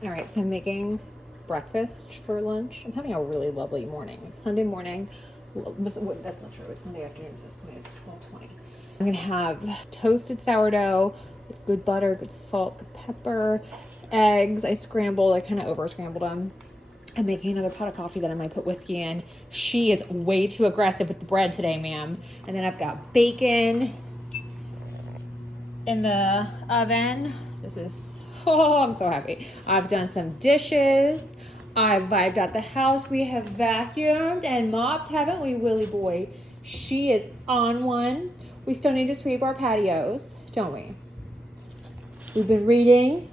All right, so I'm making breakfast for lunch. I'm having a really lovely morning. It's Sunday morning. That's not true. It's Sunday afternoon at this point. It's 12:20. I'm gonna have toasted sourdough with good butter, good salt, good pepper, eggs. I scrambled. I kind of over scrambled them. I'm making another pot of coffee that I might put whiskey in. She is way too aggressive with the bread today, ma'am. And then I've got bacon in the oven. This is, oh, I'm so happy. I've done some dishes. I've vibed out the house. We have vacuumed and mopped, haven't we, Willie boy? She is on one. We still need to sweep our patios, don't we? We've been reading.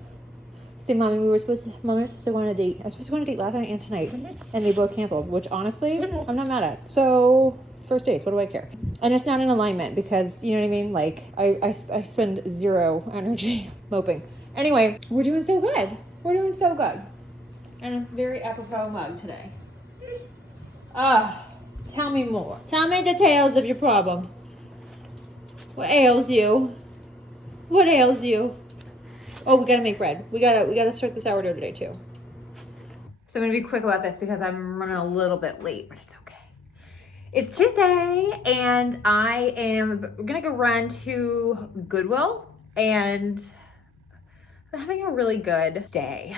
Say, mommy, mommy was supposed to go on a date. I was supposed to go on a date last night and tonight, and they both canceled, which honestly, I'm not mad at. So, first dates, what do I care? And it's not in alignment because, you know what I mean? Like, I spend zero energy moping. Anyway, we're doing so good. We're doing so good. And a very apropos mug today. Tell me more. Tell me details of your problems. What ails you? What ails you? Oh, we gotta make bread. We gotta start the sourdough today too. So I'm gonna be quick about this because I'm running a little bit late, but it's okay. It's Tuesday and I am gonna go run to Goodwill and I'm having a really good day.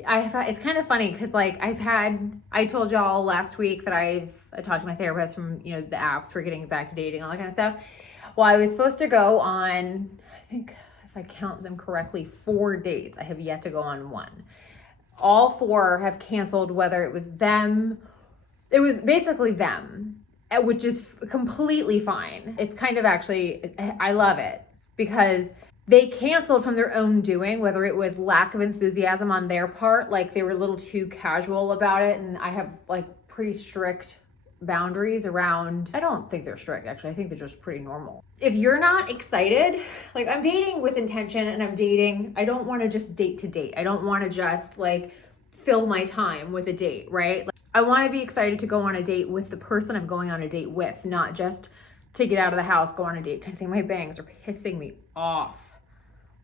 It's kind of funny because like I told y'all last week that I talked to my therapist from, you know, the apps for getting back to dating, all that kind of stuff. Well, I was supposed to go on, I think if I count them correctly, 4 dates. I have yet to go on one. All 4 have canceled, whether it was them, it was basically them, which is completely fine. It's kind of actually, I love it because they canceled from their own doing, whether it was lack of enthusiasm on their part, like they were a little too casual about it. And I have like pretty strict boundaries around, I don't think they're strict actually, I think they're just pretty normal. If you're not excited, like I'm dating with intention and I don't want to just date to date. I don't want to just like fill my time with a date, right? Like, I want to be excited to go on a date with the person I'm going on a date with, not just to get out of the house, go on a date kind of thing. My bangs are pissing me off.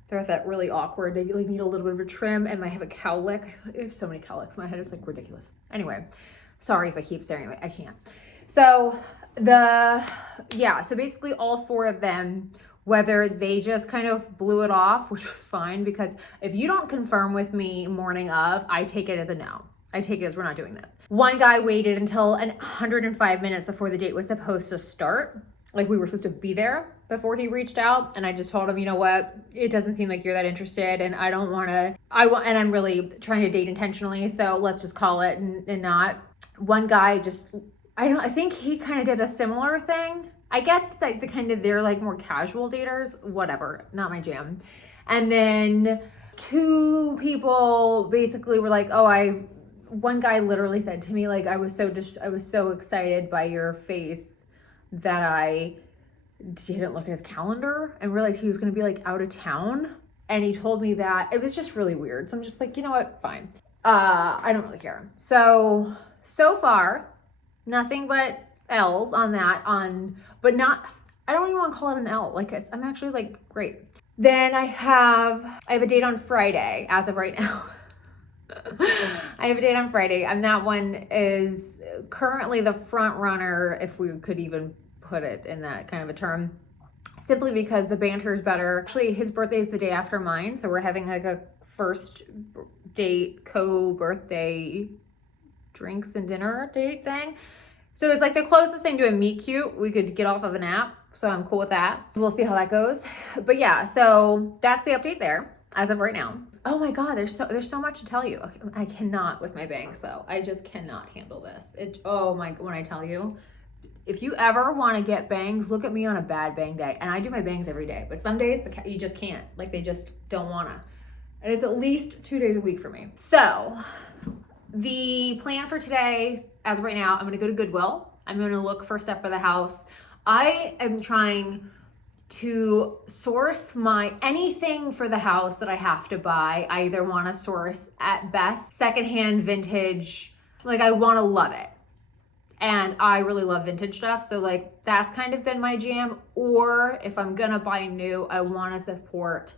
They're at that really awkward, they like need a little bit of a trim, and I have a cowlick. I have so many cowlicks in my head, it's like ridiculous. Anyway, sorry if I keep staring at it, I can't. So so basically all 4 of them, whether they just kind of blew it off, which was fine because if you don't confirm with me morning of, I take it as a no. I take it as we're not doing this. One guy waited until 105 minutes before the date was supposed to start. Like we were supposed to be there before he reached out. And I just told him, you know what, it doesn't seem like you're that interested and and I'm really trying to date intentionally. So let's just call it and not. One guy just, I think he kind of did a similar thing. I guess it's like they're like more casual daters, whatever, not my jam. And then 2 people basically were like, one guy literally said to me, like, I was so excited by your face that I didn't look at his calendar and realized he was going to be like out of town. And he told me that. It was just really weird. So I'm just like, you know what? Fine. I don't really care. So far, nothing but L's on that, but not, I don't even want to call it an L. Like I'm actually like, great. Then I have a date on Friday as of right now. I have a date on Friday, and that one is currently the front runner, if we could even put it in that kind of a term, simply because the banter is better. Actually, his birthday is the day after mine, so we're having like a first date co-birthday drinks and dinner date thing. So it's like the closest thing to a meet cute we could get off of an app, so I'm cool with that. We'll see how that goes. But yeah, so that's the update there as of right now. Oh my God, there's so much to tell you. Okay, I cannot with my bangs though. I just cannot handle this. When I tell you, if you ever want to get bangs, look at me on a bad bang day. And I do my bangs every day, but some days you just can't. Like they just don't wanna. And it's at least 2 days a week for me. So the plan for today, as of right now, I'm gonna go to Goodwill. I'm gonna look for stuff for the house. I am trying to source anything for the house that I have to buy. I either want to source at best secondhand, vintage, like I want to love it. And I really love vintage stuff. So like that's kind of been my jam. Or if I'm gonna buy new, I want to support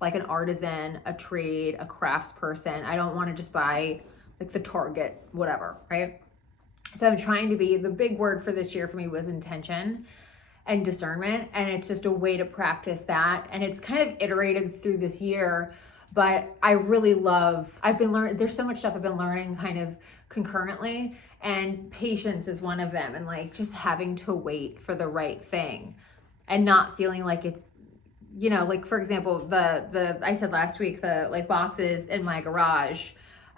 like an artisan, a trade, a crafts person. I don't want to just buy like the Target, whatever, right? So I'm trying to be, the big word for this year for me was intention and discernment. And it's just a way to practice that. And it's kind of iterated through this year, but I really love, I've been learning, there's so much stuff I've been learning kind of concurrently, and patience is one of them. And like just having to wait for the right thing and not feeling like it's, you know, like for example, the I said last week, the like boxes in my garage,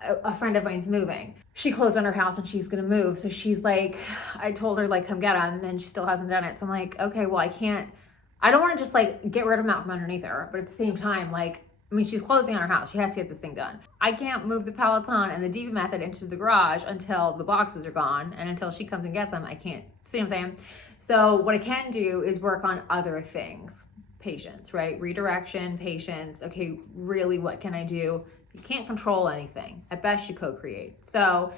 a friend of mine's moving. She closed on her house and she's gonna move. So she's like, I told her like, come get them, and then she still hasn't done it. So I'm like, okay, well I don't want to just like get rid of them out from underneath her. But at the same time, like, I mean, she's closing on her house. She has to get this thing done. I can't move the Peloton and the Diva Method into the garage until the boxes are gone. And until she comes and gets them, I can't, see what I'm saying? So what I can do is work on other things. Patience, right? Redirection, patience. Okay, really, what can I do? You can't control anything. At best, you co-create. So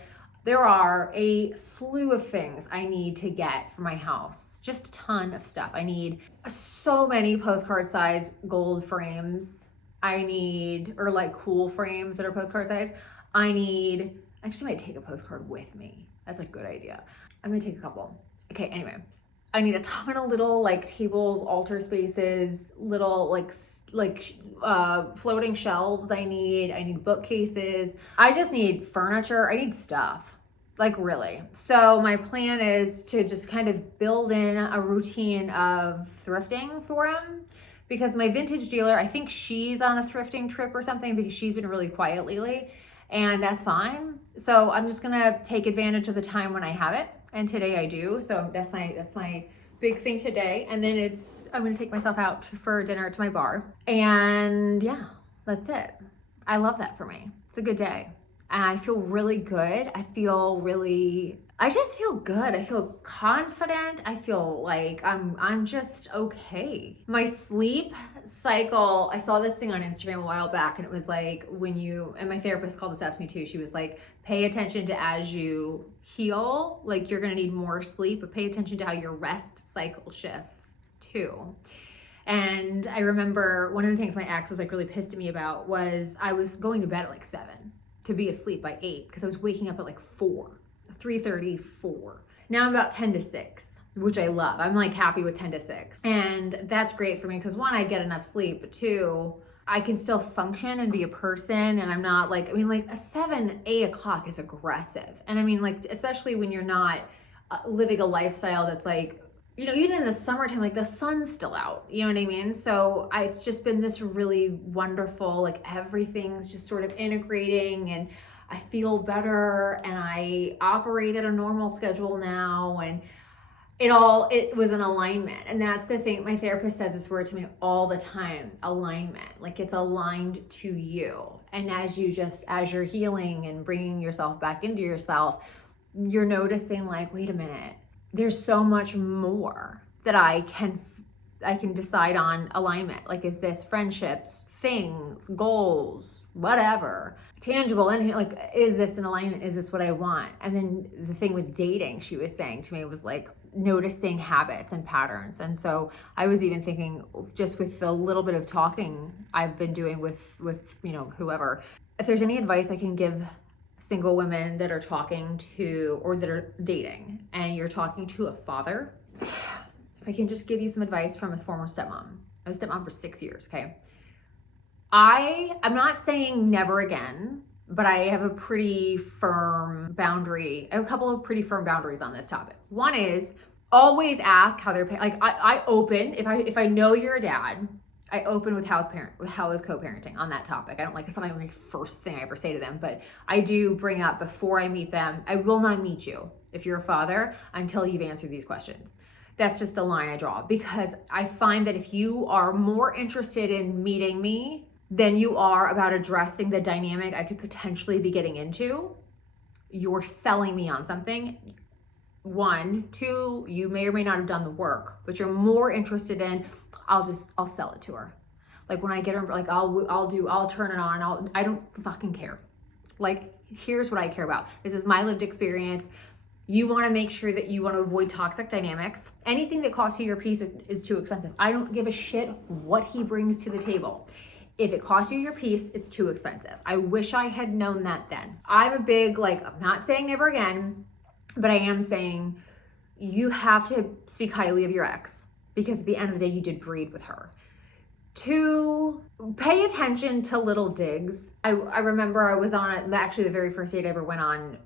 there are a slew of things I need to get for my house. Just a ton of stuff. I need so many postcard size gold frames. I need, or like cool frames that are postcard size. I actually might take a postcard with me. That's a good idea. I'm gonna take a couple. Okay, anyway. I need a ton of little like tables, altar spaces, little floating shelves. I need bookcases. I just need furniture. I need stuff, like really. So my plan is to just kind of build in a routine of thrifting for him, because my vintage dealer, I think she's on a thrifting trip or something because she's been really quiet lately, and that's fine. So I'm just gonna take advantage of the time when I have it. And today I do. So that's my big thing today. And then I'm gonna take myself out for dinner to my bar. And yeah, that's it. I love that for me. It's a good day. And I feel really good. I just feel good. I feel confident. I feel like I'm just okay. My sleep cycle, I saw this thing on Instagram a while back, and it was like and my therapist called this out to me too. She was like, pay attention to as you heal, like you're gonna need more sleep, but pay attention to how your rest cycle shifts too. And I remember one of the things my ex was like really pissed at me about was I was going to bed at like 7 to be asleep by 8 because I was waking up at like 3:30, 4. Now I'm about 10 to 6, which I love. I'm like happy with 10 to 6. And that's great for me because one, I get enough sleep, but two, I can still function and be a person. And I'm not like, I mean, like a 7, 8 o'clock is aggressive. And I mean, like, especially when you're not living a lifestyle that's like, you know, even in the summertime, like the sun's still out, you know what I mean? So it's just been this really wonderful, like everything's just sort of integrating, and I feel better, and I operate at a normal schedule now, and it was an alignment. And that's the thing, my therapist says this word to me all the time, alignment. Like it's aligned to you. And as you're healing and bringing yourself back into yourself, you're noticing like, wait a minute, there's so much more that I can decide on alignment. Like, is this friendships, things, goals, whatever, tangible, anything, like, is this an alignment? Is this what I want? And then the thing with dating, she was saying to me, was like noticing habits and patterns. And so I was even thinking, just with the little bit of talking I've been doing with you know, whoever, if there's any advice I can give single women that are talking to, or that are dating, and you're talking to a father, if I can just give you some advice from a former stepmom. I was a stepmom for 6 years, okay? I'm not saying never again, but I have a pretty firm boundary. I have a couple of pretty firm boundaries on this topic. One is always ask how they're, like I open, if I know you're a dad, I open with how is co-parenting on that topic. I don't like, it's not my first thing I ever say to them, but I do bring up before I meet them, I will not meet you if you're a father until you've answered these questions. That's just a line I draw, because I find that if you are more interested in meeting me than you are about addressing the dynamic I could potentially be getting into, you're selling me on something. 1, 2, you may or may not have done the work, but you're more interested in, I'll sell it to her. Like when I get her, like I'll turn it on. I don't fucking care. Like, here's what I care about. This is my lived experience. You want to make sure that you want to avoid toxic dynamics. Anything that costs you your peace is too expensive. I don't give a shit what he brings to the table. If it costs you your peace, it's too expensive. I wish I had known that then. I'm a big, like, I'm not saying never again, but I am saying you have to speak highly of your ex, because at the end of the day, you did breed with her. To pay attention to little digs. I remember I was on actually the very first date I ever went on,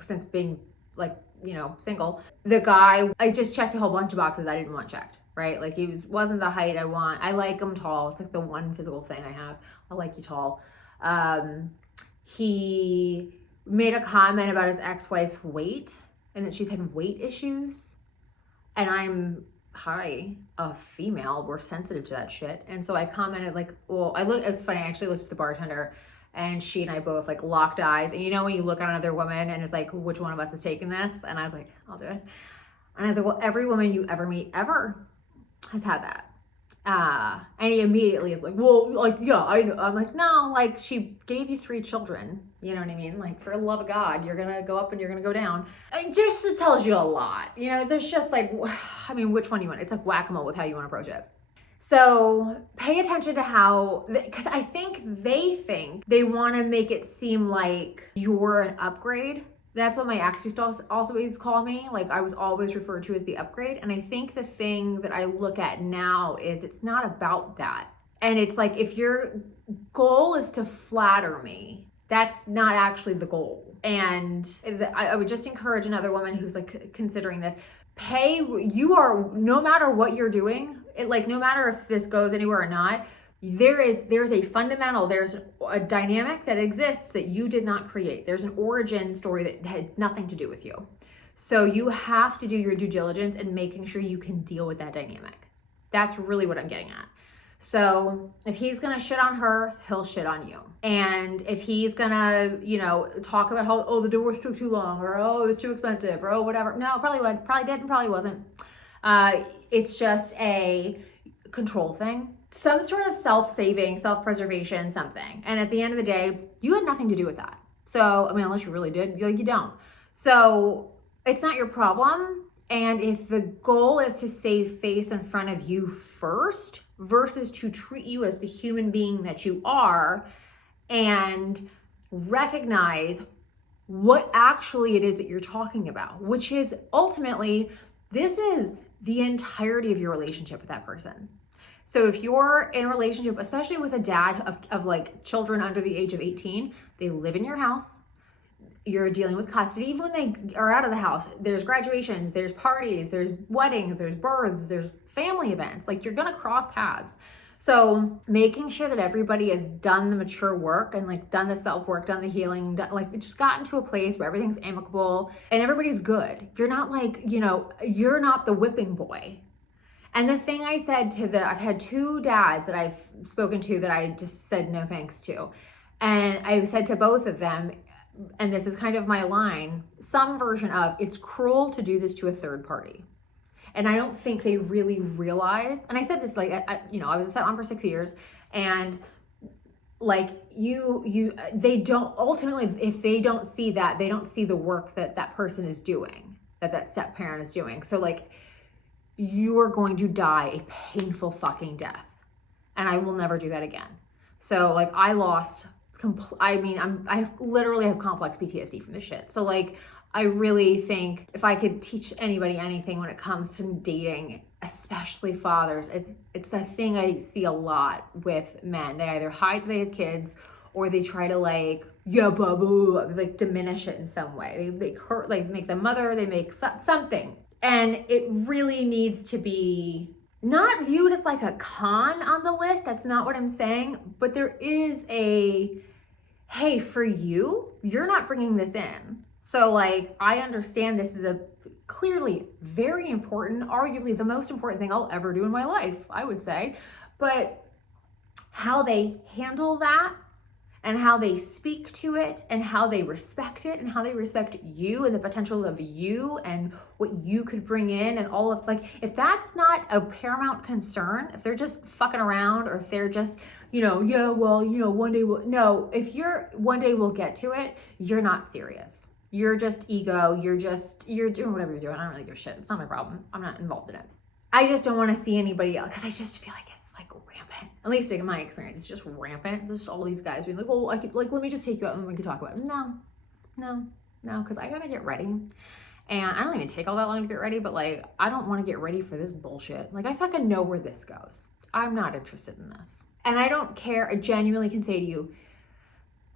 since being, like, you know, single. The guy, I just checked a whole bunch of boxes I didn't want checked, right? Like, he wasn't the height I want. I like him tall. It's like the one physical thing I have. I like you tall. He made a comment about his ex-wife's weight and that she's had weight issues. And I'm a female, we're sensitive to that shit. And so I commented, like, well, it was funny, I actually looked at the bartender, and she and I both, like, locked eyes. And you know when you look at another woman and it's like, which one of us is taking this? And I was like, I'll do it. And I was like, well, every woman you ever meet ever has had that. And he immediately is like, well, like, yeah, I know. I'm like, no, like, she gave you 3 children. You know what I mean? Like, for the love of God, you're gonna go up and you're gonna go down. It just tells you a lot. You know, there's just like, I mean, which one you want? It's like whack-a-mole with how you want to approach it. So pay attention to how, because I think they want to make it seem like you're an upgrade. That's what my ex used to also always call me. Like, I was always referred to as the upgrade. And I think the thing that I look at now is it's not about that. And it's like, if your goal is to flatter me, that's not actually the goal. And I would just encourage another woman who's, like, considering this, no matter what you're doing, no matter if this goes anywhere or not, there's a dynamic that exists that you did not create. There's an origin story that had nothing to do with you. So you have to do your due diligence in making sure you can deal with that dynamic. That's really what I'm getting at. So if he's gonna shit on her, he'll shit on you. And if he's gonna, you know, talk about how, oh, the divorce took too long, or oh, it was too expensive, or oh, whatever. No, probably did and probably wasn't. It's just a control thing. Some sort of self-saving, self-preservation, something. And at the end of the day, you had nothing to do with that. So, I mean, unless you really did, you don't. So it's not your problem. And if the goal is to save face in front of you first versus to treat you as the human being that you are and recognize what actually it is that you're talking about, which is ultimately, this is the entirety of your relationship with that person. So if you're in a relationship, especially with a dad of like children under the age of 18, they live in your house, you're dealing with custody. Even when they are out of the house, there's graduations, there's parties, there's weddings, there's births, there's family events. Like, you're gonna cross paths. So making sure that everybody has done the mature work and, like, done the self-work, done the healing, just gotten to a place where everything's amicable and everybody's good. You're not, like, you know, you're not the whipping boy. And the thing I said I've had 2 dads that I've spoken to that I just said no thanks to. And I said to both of them, and this is kind of my line, some version of, it's cruel to do this to a third party. And I don't think they really realize, and I said this, like, I was on for 6 years, and like, they don't, ultimately, if they don't see that, they don't see the work that person is doing, that step parent is doing. So, like, you are going to die a painful fucking death. And I will never do that again. So, like, I literally have complex PTSD from this shit. So, like, I really think if I could teach anybody anything when it comes to dating, especially fathers, it's the thing I see a lot with men. They either hide that they have kids, or they try to, like, yeah, blah, blah, like, diminish it in some way. They make the mother, they make something. And it really needs to be not viewed as like a con on the list. That's not what I'm saying. But there is hey, for you, you're not bringing this in. So, like, I understand this is a clearly very important, arguably the most important thing I'll ever do in my life, I would say. But how they handle that, and how they speak to it, and how they respect it, and how they respect you and the potential of you and what you could bring in, and all of, like, if that's not a paramount concern, if they're just fucking around, or if they're just, yeah, well, one day no, if you're one day we'll get to it, you're not serious. You're just ego. You're doing whatever you're doing. I don't really give a shit. It's not my problem. I'm not involved in it. I just don't want to see anybody else, because I just feel like it's like rampant. at least in my experience, it's just rampant. There's all these guys being like, oh, I could, like, let me just take you out and we can talk about it. No, because I gotta get ready. And I don't even take all that long to get ready, but like, I don't want to get ready for this bullshit. Like, I fucking know where this goes. I'm not interested in this. And I don't care. I genuinely can say to you,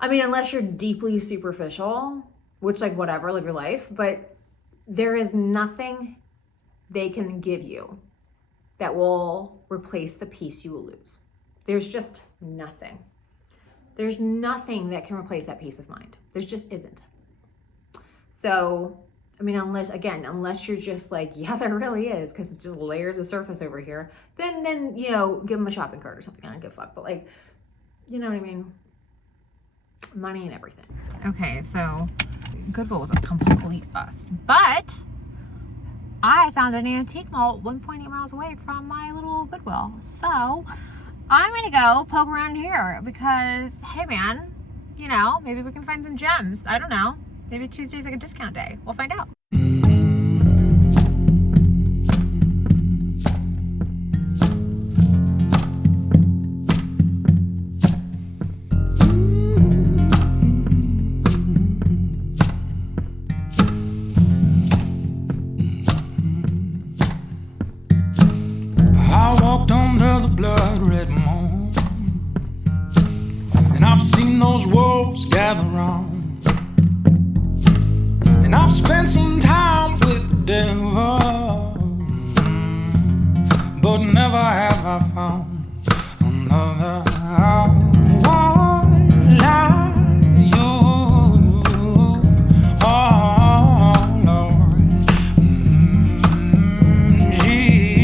I mean, unless you're deeply superficial, which, like, whatever, live your life, but there is nothing they can give you that will replace the peace you will lose. There's just nothing. There's nothing that can replace that peace of mind. There just isn't. So, I mean, unless you're just like, yeah, there really is, because it's just layers of surface over here, then, you know, give them a shopping cart or something. I don't give a fuck. But, like, you know what I mean? Money and everything. Okay, so Goodwill was a complete bust. But I found an antique mall 1.8 miles away from my little Goodwill. So I'm going to go poke around here because, hey, man, you know, maybe we can find some gems. I don't know. Maybe Tuesday's like a discount day. We'll find out. I walked under the blood red moon, and I've seen those wolves gather round. And I've spent some time with the devil, but never have I found another one like you. Oh, Lord, Jesus.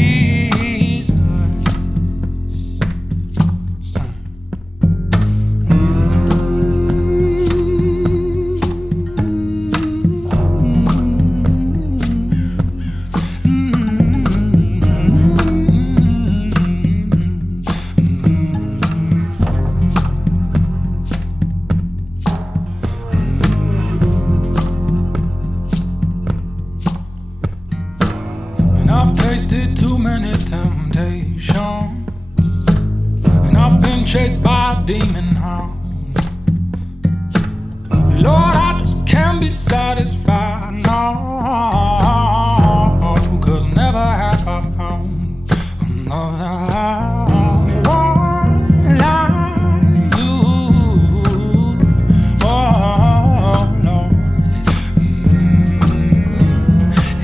Tasted too many temptations, and I've been chased by a demon hound. Lord, I just can't be satisfied, no, 'cause never have I found another one like you. Oh, Lord,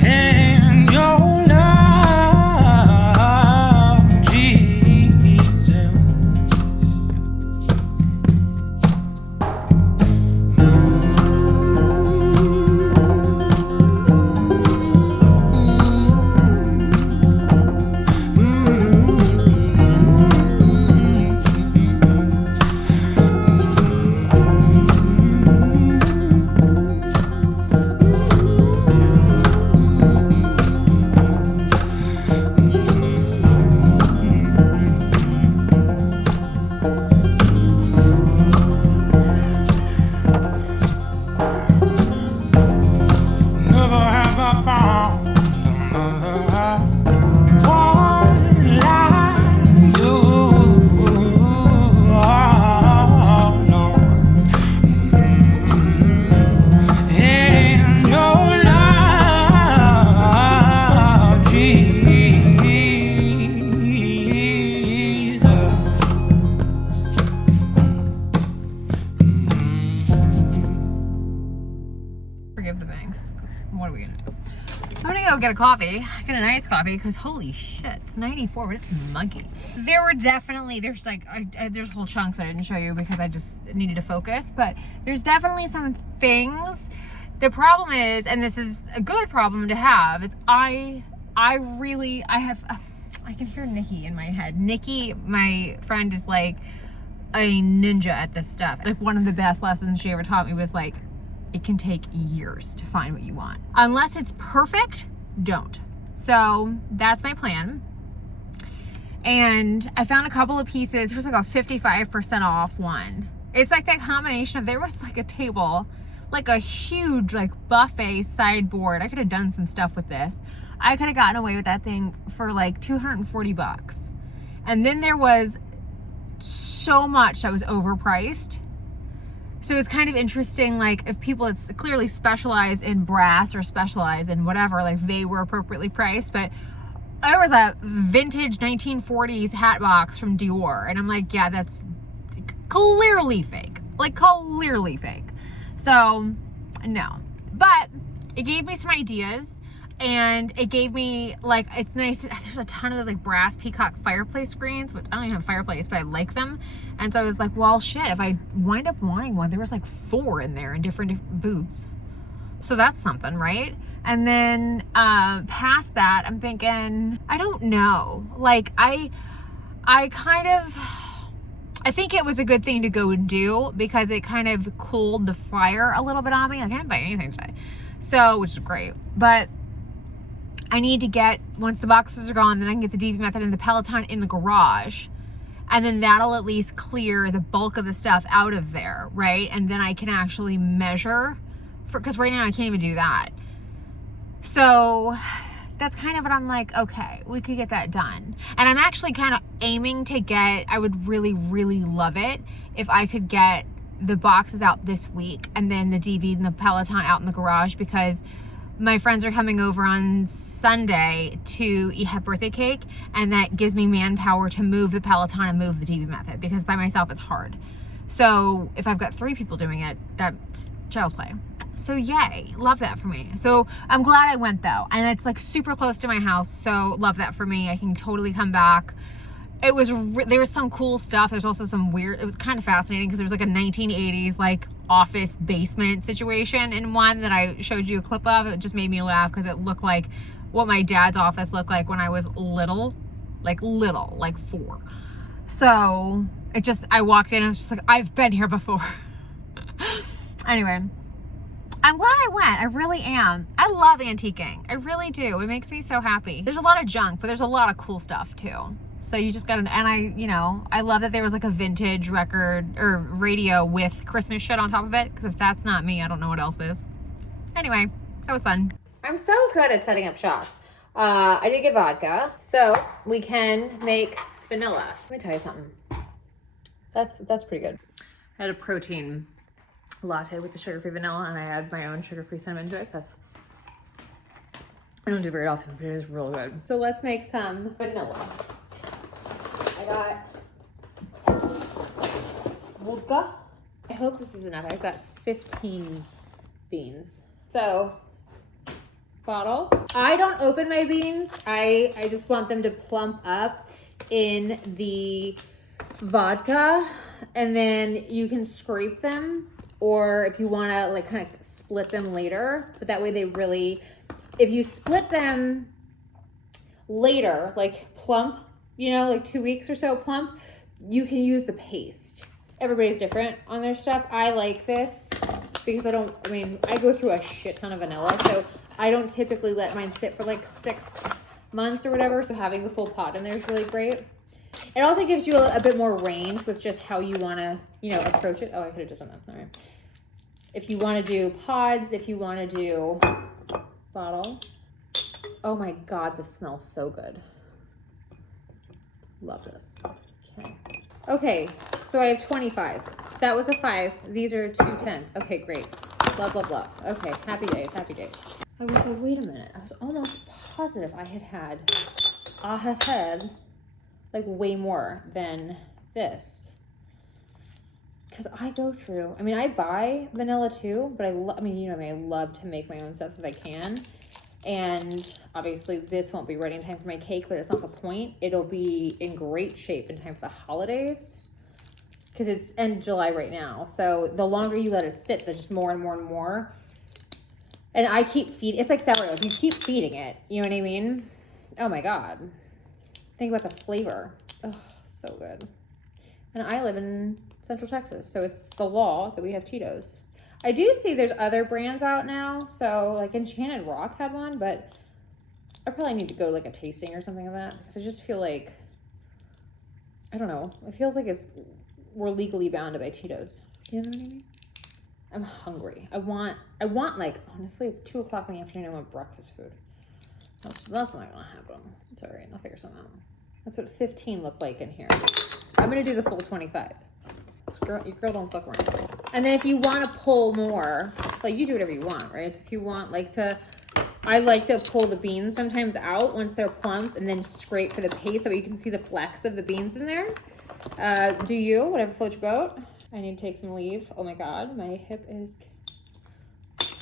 and your Get a coffee, get a nice coffee, because holy shit, it's 94, but it's muggy. There were definitely, there's like, there's whole chunks I didn't show you because I just needed to focus, but there's definitely some things. The problem is, and this is a good problem to have, is I can hear Nikki in my head. Nikki, my friend, is like a ninja at this stuff. Like, one of the best lessons she ever taught me was like, it can take years to find what you want. Unless it's perfect, don't. So that's my plan. And I found a couple of pieces. There was like a 55% off one. It's like that combination of, there was like a table, like a huge like buffet sideboard. I could have done some stuff with this. I could have gotten away with that thing for like $240. And then there was so much that was overpriced. So it's kind of interesting, like if people that's clearly specialize in brass or specialize in whatever, like they were appropriately priced. But there was a vintage 1940s hat box from Dior, and I'm like, yeah, that's clearly fake. Like clearly fake. So no, but it gave me some ideas, and it gave me like, it's nice. There's a ton of those like brass peacock fireplace screens, which I don't even have a fireplace, but I like them. And so I was like, well, shit, if I wind up wanting one, there was like 4 in there in different booths. So that's something, right? And then past that, I'm thinking, I don't know. Like I think it was a good thing to go and do, because it kind of cooled the fire a little bit on me. Like I didn't buy anything today. So, which is great. But I need to get, once the boxes are gone, then I can get the DV method and the Peloton in the garage. And then that'll at least clear the bulk of the stuff out of there, right? And then I can actually measure, because right now I can't even do that. So that's kind of what I'm like, okay, we could get that done. And I'm actually kind of aiming to get, I would really, really love it if I could get the boxes out this week and then the DV and the Peloton out in the garage, because my friends are coming over on Sunday to have birthday cake, and that gives me manpower to move the Peloton and move the DV method, because by myself it's hard. So if I've got 3 people doing it, that's child's play. So yay, love that for me. So I'm glad I went though, and it's like super close to my house, so love that for me. I can totally come back. It was, there was some cool stuff. There's also some weird, it was kind of fascinating because there was like a 1980s like office basement situation in one that I showed you a clip of. It just made me laugh because it looked like what my dad's office looked like when I was little, like 4. So it just, I walked in and I was just like, I've been here before. Anyway, I'm glad I went. I really am. I love antiquing. I really do. It makes me so happy. There's a lot of junk, but there's a lot of cool stuff too. So you just gotta, and I love that there was like a vintage record or radio with Christmas shit on top of it. Because if that's not me, I don't know what else is. Anyway, that was fun. I'm so good at setting up shop. I did get vodka, so we can make vanilla. Let me tell you something. That's pretty good. I had a protein latte with the sugar-free vanilla, and I add my own sugar-free cinnamon to it because I don't do it very often, but it is real good. So let's make some vanilla. I got vodka. I hope this is enough. I've got 15 beans. So, bottle. I don't open my beans. I just want them to plump up in the vodka, and then you can scrape them, or if you want to like kind of split them later, but that way they really, if you split them later, like plump, like 2 weeks or so plump, you can use the paste. Everybody's different on their stuff. I like this because I go through a shit ton of vanilla, so I don't typically let mine sit for like 6 months or whatever, so having the full pot in there is really great. It also gives you a bit more range with just how you want to, approach it. Oh, I could have just done that. All right. If you want to do pods, if you want to do bottle. Oh my God, this smells so good. Love this. Okay, so I have 25. That was a 5. These are 2 10s. Okay, great. Love, love, love. Okay, happy days, happy days. I was like, wait a minute. I was almost positive I had like way more than this. Because I go through, I buy vanilla too, but I love to make my own stuff if I can. And obviously this won't be ready in time for my cake, but it's not the point. It'll be in great shape in time for the holidays, because it's end of July right now. So the longer you let it sit, there's just more and more and more. And I keep feeding, it's like sourdough. You keep feeding it, you know what I mean? Oh my God. Think about the flavor. Oh, so good. And I live in Central Texas, so it's the law that we have Tito's. I do see there's other brands out now. So like Enchanted Rock had one, but I probably need to go to like a tasting or something of that, because I just feel like, I don't know. It feels like we're legally bound to buy Tito's. You know what I mean? I'm hungry. I want like, honestly, it's 2 o'clock in the afternoon. I want breakfast food. That's not gonna happen. It's all right. I'll figure something out. That's what 15 looked like in here. I'm gonna do the full 25. Your girl don't fuck around. And then if you want to pull more, like you do whatever you want, right? So if you want like to, I like to pull the beans sometimes out once they're plump and then scrape for the paste so you can see the flecks of the beans in there. Do you, whatever floats your boat. I need to take some leave. Oh my God, my hip is,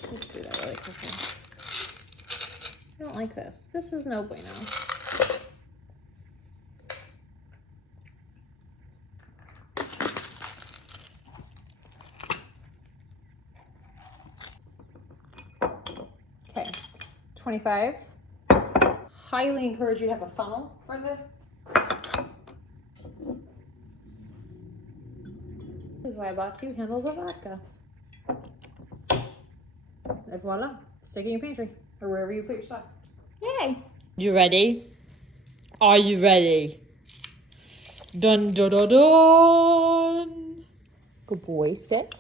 let's do that really quickly. I don't like this. This is no bueno. Okay, 25. Highly encourage you to have a funnel for this. This is why I bought 2 handles of vodka. And voila, stick it in your pantry or wherever you put your stuff. Yay! You ready? Are you ready? Dun dun dun dun. Good boy, sit.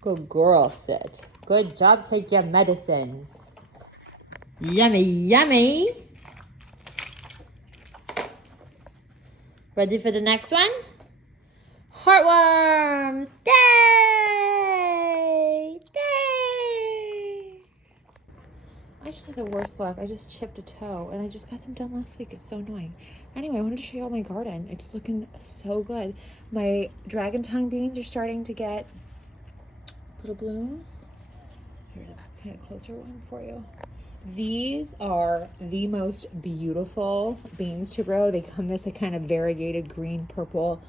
Good girl, sit. Good job, take your medicines. Yummy, yummy. Ready for the next one? Heartworms! Yay! Yay! I just had the worst luck. I just chipped a toe and I just got them done last week. It's so annoying. Anyway, I wanted to show you all my garden. It's looking so good. My dragon tongue beans are starting to get little blooms. Here's a kind of closer one for you. These are the most beautiful beans to grow. They come this kind of variegated green purple.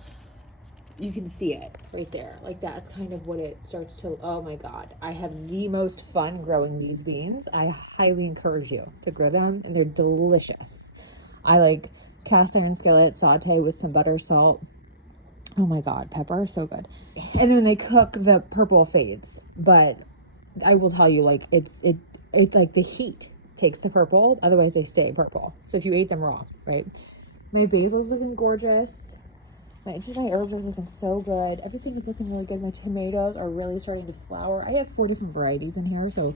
You can see it right there. Like that's kind of what it starts to, oh my God. I have the most fun growing these beans. I highly encourage you to grow them and they're delicious. I like cast iron skillet, saute with some butter, salt. Oh my God, pepper, so good. And then when they cook, the purple fades. But I will tell you, like it's like the heat takes the purple, otherwise they stay purple. So if you ate them raw, right? My basil's looking gorgeous. My herbs are looking so good. Everything is looking really good. My tomatoes are really starting to flower. I have 4 different varieties in here, so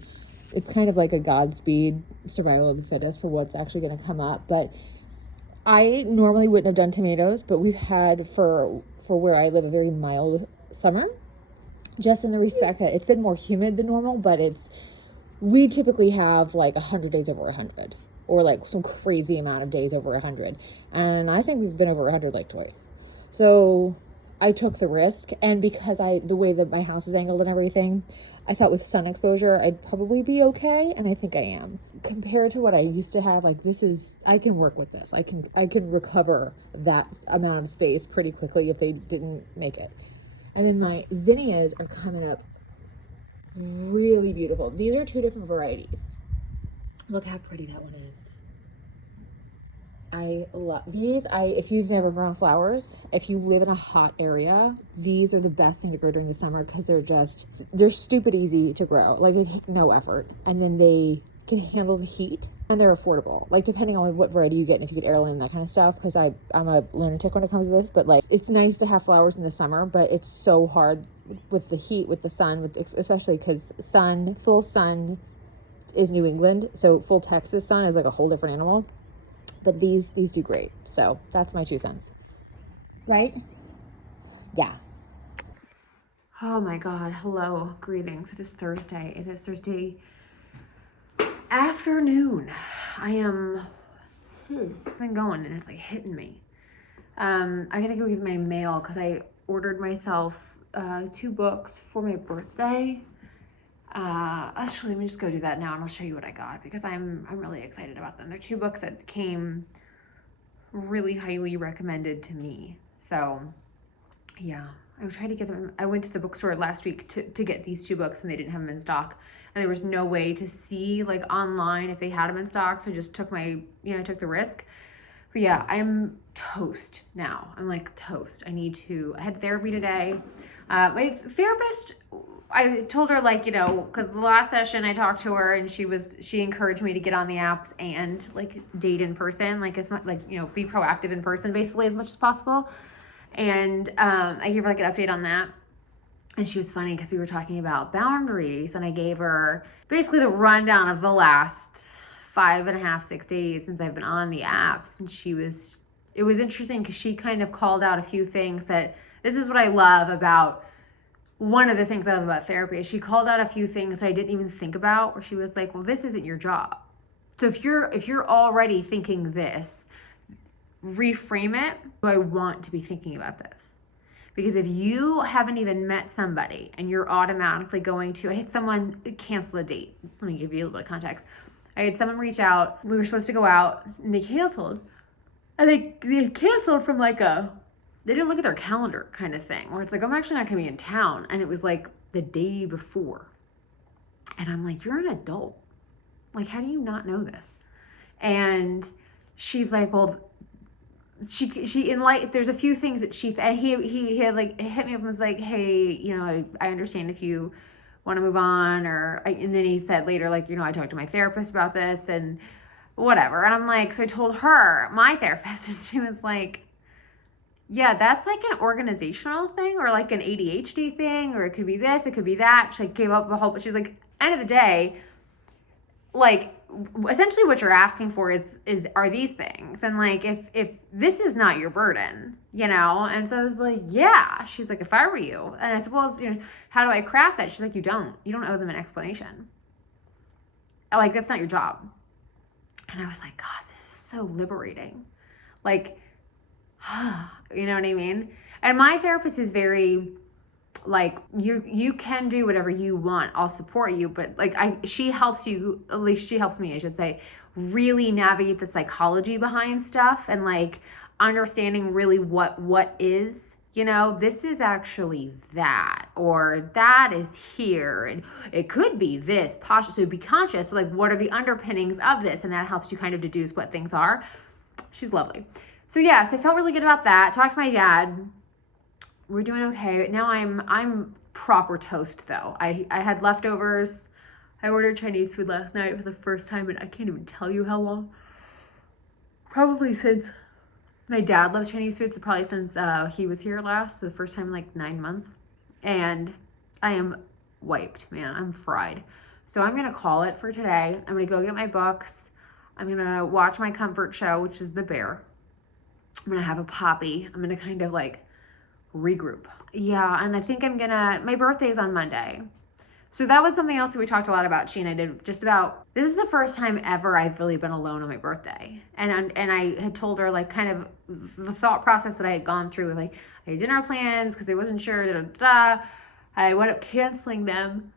it's kind of like a Godspeed survival of the fittest for what's actually going to come up. But I normally wouldn't have done tomatoes, but we've had for where I live a very mild summer, just in the respect that it's been more humid than normal, but we typically have like 100 days over 100 or like some crazy amount of days over 100. And I think we've been over 100 like twice. So I took the risk, and because the way that my house is angled and everything, I thought with sun exposure, I'd probably be okay. And I think I am. Compared to what I used to have, like I can work with this. I can recover that amount of space pretty quickly if they didn't make it. And then my zinnias are coming up really beautiful. These are 2 different varieties. Look how pretty that one is. I love these. If you've never grown flowers, if you live in a hot area, these are the best thing to grow during the summer because they're stupid easy to grow. Like they take no effort, and then they can handle the heat, and they're affordable. Like depending on what variety you get, and if you get heirloom, that kind of stuff. Because I'm a lunatic when it comes to this, but like it's nice to have flowers in the summer, but it's so hard with the heat, with the sun, especially because full sun is New England, so full Texas sun is like a whole different animal. But these do great. So that's my 2 cents. Right? Yeah. Oh my God. Hello. Greetings. It is Thursday. It is Thursday afternoon. I've been going and it's like hitting me. I gotta go get my mail because I ordered myself 2 books for my birthday. Actually, let me just go do that now and I'll show you what I got because I'm really excited about them. They're 2 books that came really highly recommended to me. So yeah, I tried to get them. I went to the bookstore last week to get these 2 books and they didn't have them in stock. And there was no way to see like online if they had them in stock. So I just took I took the risk. But yeah, I'm toast now. I'm like toast. I had therapy today. My therapist, I told her like, because the last session I talked to her and she encouraged me to get on the apps and like date in person, like as much like, be proactive in person basically as much as possible. And I gave her like an update on that. And she was funny because we were talking about boundaries and I gave her basically the rundown of the last 5.5, 6 days since I've been on the apps. And she was it was interesting because she kind of called out a few things that, this is what I love about, one of the things I love about therapy is she called out a few things that I didn't even think about, where she was like, well, this isn't your job. So if you're already thinking this, reframe it. Do I want to be thinking about this? Because if you haven't even met somebody and you're automatically going to, I had someone cancel a date. Let me give you a little bit of context. I had someone reach out. We were supposed to go out and they canceled. And they canceled from like they didn't look at their calendar kind of thing, where it's like, I'm actually not going to be in town. And it was like the day before. And I'm like, you're an adult. Like, how do you not know this? And she's like, well, she enlightened, there's a few things that he had like hit me up and was like, hey, you know, I understand if you want to move on, and then he said later, like, you know, I talked to my therapist about this and whatever. And I'm like, so I told her, my therapist, and she was like, yeah, that's like an organizational thing or like an ADHD thing, or it could be this, it could be that. She like gave up a whole, but she's like, end of the day, like, essentially what you're asking for is are these things, and like if this is not your burden, you know. And so I was like, yeah. She's like, if I were you. And I said, well, you know, how do I craft that? She's like, you don't owe them an explanation. Like, that's not your job. And I was like, God, this is so liberating. Like, you know what I mean? And my therapist is very like, you can do whatever you want, I'll support you, but like she helps you, at least she helps me, I should say, really navigate the psychology behind stuff, and like understanding really what is, you know, this is actually that, or that is here, and it could be this posture. So be conscious, so like, what are the underpinnings of this? And that helps you kind of deduce what things are. She's lovely. So yes, I felt really good about that. Talked to my dad. We're doing okay. Now I'm proper toast though. I had leftovers. I ordered Chinese food last night for the first time, and I can't even tell you how long. Probably since my dad loves Chinese food, so probably since he was here last, so the first time in like 9 months. And I am wiped, man. I'm fried. So I'm gonna call it for today. I'm gonna go get my books. I'm gonna watch my comfort show, which is The Bear. I'm gonna have a poppy. I'm gonna kind of like regroup. Yeah, and I think my birthday's on Monday. So that was something else that we talked a lot about. She and I did, just about, this is the first time ever I've really been alone on my birthday. And I had told her like kind of the thought process that I had gone through. Like, I had dinner plans because I wasn't sure, I wound up canceling them.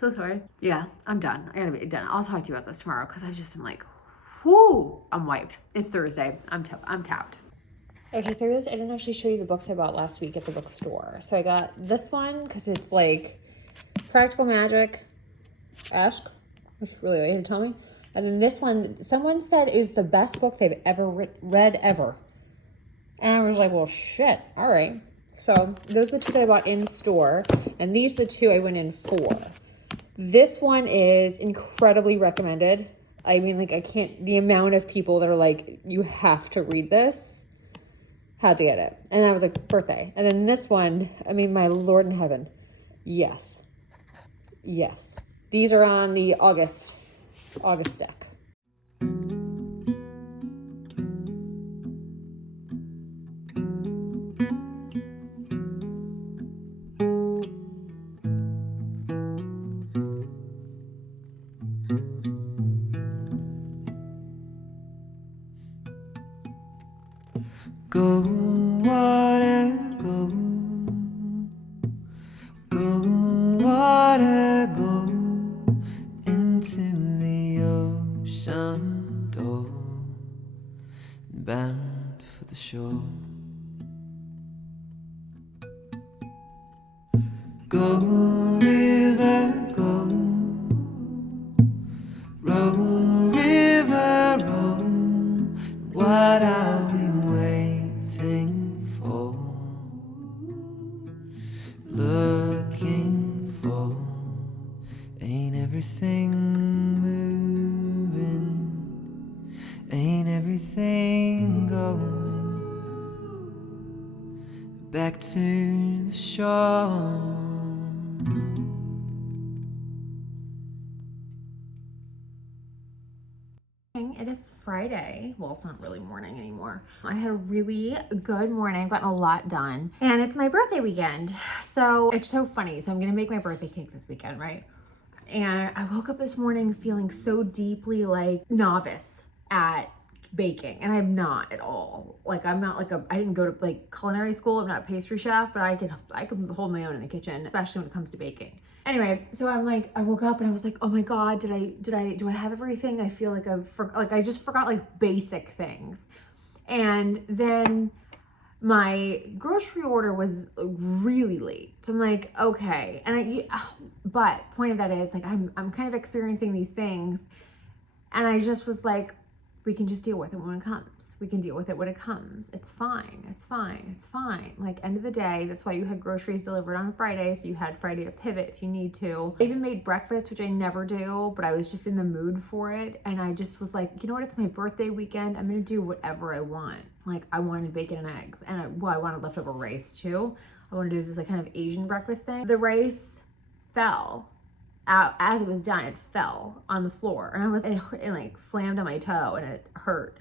So sorry. Yeah, I'm done. I gotta be done. I'll talk to you about this tomorrow because I just am like, whoo, I'm wiped. It's Thursday. I'm tapped. Okay, so I realized I didn't actually show you the books I bought last week at the bookstore. So I got this one because it's like Practical Magic, Ask, which really, you had to tell me. And then this one, someone said is the best book they've ever read ever. And I was like, well, shit, all right. So those are the two that I bought in store. And these are the two I went in for. This one is incredibly recommended. I mean, like, the amount of people that are like, you have to read this. Had to get it. And I was like, birthday. And then this one, I mean, my Lord in heaven. Yes. Yes. These are on the August deck. Go, water, go. Go, water, go into the ocean door, bound for the shore. Go, river, go. Roll, river, roll. What are we waiting for? Looking for, ain't everything moving? Ain't everything going back to the shore? It is Friday. Well, it's not really morning anymore. I had a really good morning. I've gotten a lot done. And it's my birthday weekend. So it's so funny. So I'm going to make my birthday cake this weekend, right? And I woke up this morning feeling so deeply like novice at baking. And I'm not at all. Like I'm not like I didn't go to like culinary school. I'm not a pastry chef, but I could hold my own in the kitchen, especially when it comes to baking. Anyway, so I'm like, I woke up and I was like, oh my God, do I have everything? I feel like I just forgot like basic things. And then my grocery order was really late. So I'm like, okay. But point of that is like, I'm kind of experiencing these things. And I just was like, we can just deal with it when it comes. We can deal with it when it comes. It's fine. It's fine. It's fine. Like end of the day, that's why you had groceries delivered on Friday. So you had Friday to pivot if you need to. I even made breakfast, which I never do, but I was just in the mood for it. And I just was like, you know what? It's my birthday weekend. I'm going to do whatever I want. Like I wanted bacon and eggs and I wanted leftover rice too. I wanted to do this like kind of Asian breakfast thing. The rice fell. As it was done, it fell on the floor and it like slammed on my toe and it hurt.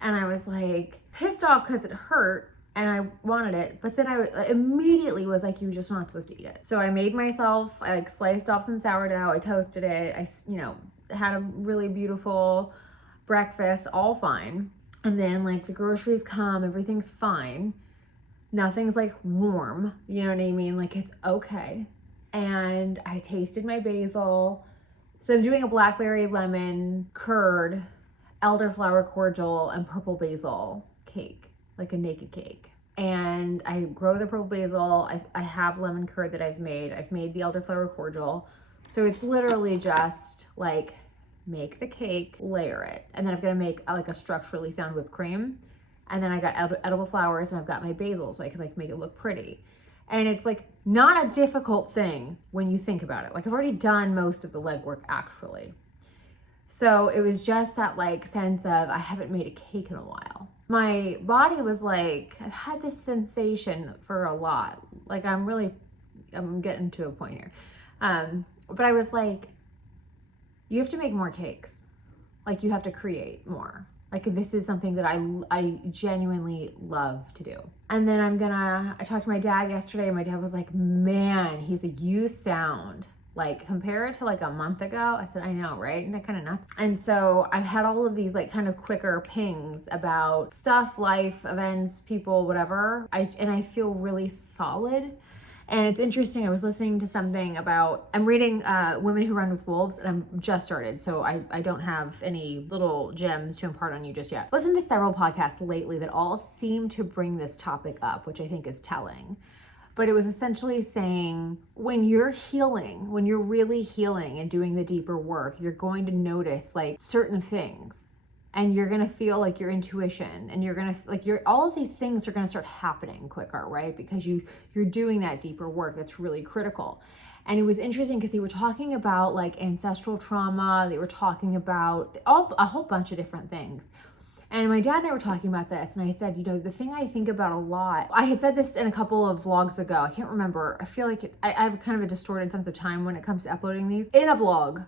And I was like pissed off because it hurt and I wanted it. But then I immediately was like, you just not supposed to eat it. So I made myself, I like sliced off some sourdough. I toasted it. I, had a really beautiful breakfast, all fine. And then like the groceries come, everything's fine. Nothing's like warm. You know what I mean? Like it's okay. And I tasted my basil. So I'm doing a blackberry lemon curd, elderflower cordial, and purple basil cake, like a naked cake. And I grow the purple basil. I have lemon curd that I've made. I've made the elderflower cordial. So it's literally just like make the cake, layer it. And then I've got to make like a structurally sound whipped cream. And then I got edible flowers and I've got my basil so I can like make it look pretty. And it's like not a difficult thing when you think about it. Like I've already done most of the legwork actually. So it was just that like sense of I haven't made a cake in a while. My body was like, I've had this sensation for a lot. Like I'm getting to a point here. But I was like, you have to make more cakes. Like you have to create more. Like this is something that I genuinely love to do. And then I talked to my dad yesterday and my dad was like, man, he's like, you sound like, compare it to like a month ago. I said, I know, right? Isn't that kind of nuts? And so I've had all of these like kind of quicker pings about stuff, life, events, people, whatever. I feel really solid. And it's interesting, I was listening to something about, I'm reading Women Who Run with Wolves, and I'm just started, so I don't have any little gems to impart on you just yet. I've listened to several podcasts lately that all seem to bring this topic up, which I think is telling. But it was essentially saying, when you're healing, when you're really healing and doing the deeper work, you're going to notice like certain things. And you're going to feel like your intuition and you're going to like all of these things are going to start happening quicker, right? Because you're doing that deeper work that's really critical. And it was interesting because they were talking about like ancestral trauma. They were talking about a whole bunch of different things. And my dad and I were talking about this and I said, the thing I think about a lot, I had said this in a couple of vlogs ago. I can't remember. I feel like I have kind of a distorted sense of time when it comes to uploading these. In a vlog,